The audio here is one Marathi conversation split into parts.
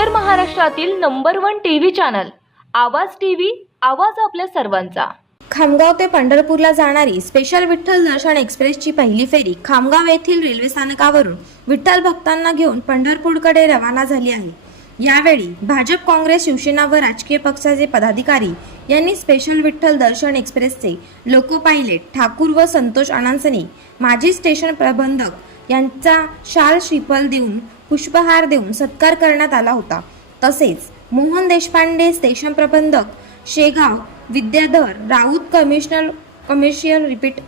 उत्तर महाराष्ट्रातील number one T V channel Awaaz T V Awaaz आपल्या सर्वांचा. खामगाव ते पंढरपूरला जाणारी स्पेशल विठ्ठल दर्शन एक्सप्रेसची पहिली फेरी खामगाव येथील रेल्वे स्थानकावरून विठ्ठल भक्तांना घेऊन पंढरपूरकडे रवाना झाली आहे. यावेळी भाजप काँग्रेस शिवसेना व राजकीय पक्षाचे पदाधिकारी यांनी स्पेशल विठ्ठल दर्शन एक्सप्रेसचे लोको पायलट ठाकूर व संतोष अनान्सने माजी स्टेशन प्रबंधक यांचा शाल श्रीफल देऊन पुष्पहार देऊन सत्कार करण्यात आला होता. तसेच मोहन देशपांडे स्टेशन प्रबंधक Shegaon Vidyadhar Raut commissioner commercial repeat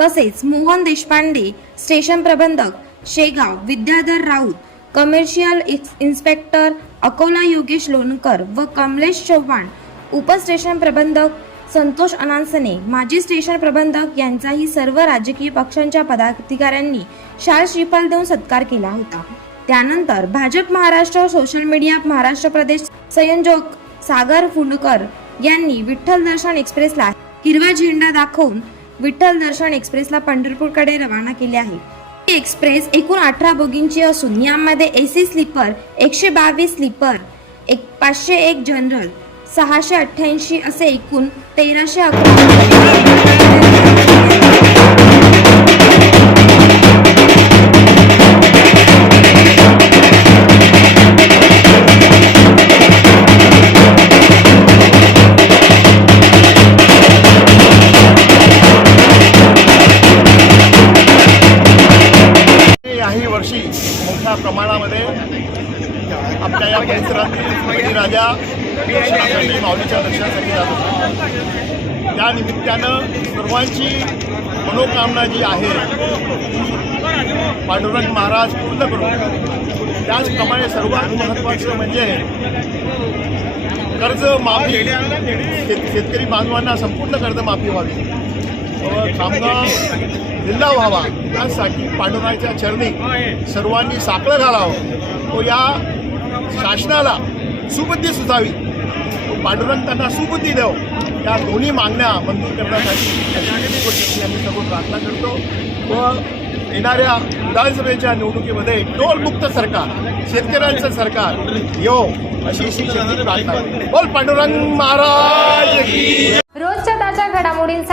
तसेच मोहन देशपांडे स्टेशन प्रबंधक शेगाव विद्याधर राऊत कमर्शियल इन्स्पेक्टर अकोला योगेश लोणकर व कमलेश चव्हाण उपस्टेशन प्रबंधक संतोष अनानसने माजी स्टेशन प्रबंधक यांचाही सर्व राजकीय पक्षांच्या पदाधिकाऱ्यांनी शाल श्रीफल देऊन सत्कार केला होता. त्यानंतर भाजप महाराष्ट्र सोशल मीडिया महाराष्ट्र प्रदेश संयोजक सागर फुंडकर यांनी विठ्ठल दर्शन एक्सप्रेसला हिरवा झेंडा दाखवून विठ्ठल दर्शन एक्सप्रेसला पंढरपूरकडे रवाना केले आहे. ही एक्सप्रेस एकूण अठरा बोगींची असून यामध्ये ए सी स्लीपर एकशे बावीस स्लीपर एक पाचशे एक जनरल सहाशे अठ्ठ्याऐंशी असे एकूण तेराशे अकरा मोठ्या प्रमाणामध्ये आपल्या या परिसरातील राजा दर्शनासाठी माऊलीच्या दर्शनासाठी जात होता. त्या निमित्तानं सर्वांची मनोकामना जी आहे पांडुरंग महाराज पूर्ण करून त्याचप्रमाणे सर्वात महत्त्वाचं म्हणजे कर्ज माफी शेतकरी बांधवांना संपूर्ण कर्जमाफी व्हावी. व कामगार जिल्हा व्हावा. यासाठी पांडुरंगाच्या चरणी सर्वांनी साकडं घालावं. व या शासनाला सुबुद्धी सुचावी. पांडुरंग त्यांना सुबुद्धी देव. या दोन्ही मागण्या मंजूर करण्यासाठी आम्ही सर्व प्रार्थना करतो. व येणाऱ्या विधानसभेच्या निवडणुकीमध्ये टोलमुक्त सरकार शेतकऱ्यांचं सरकार येऊ अशी शिक्षण प्रार्थना बोल पांडुरंग महाराज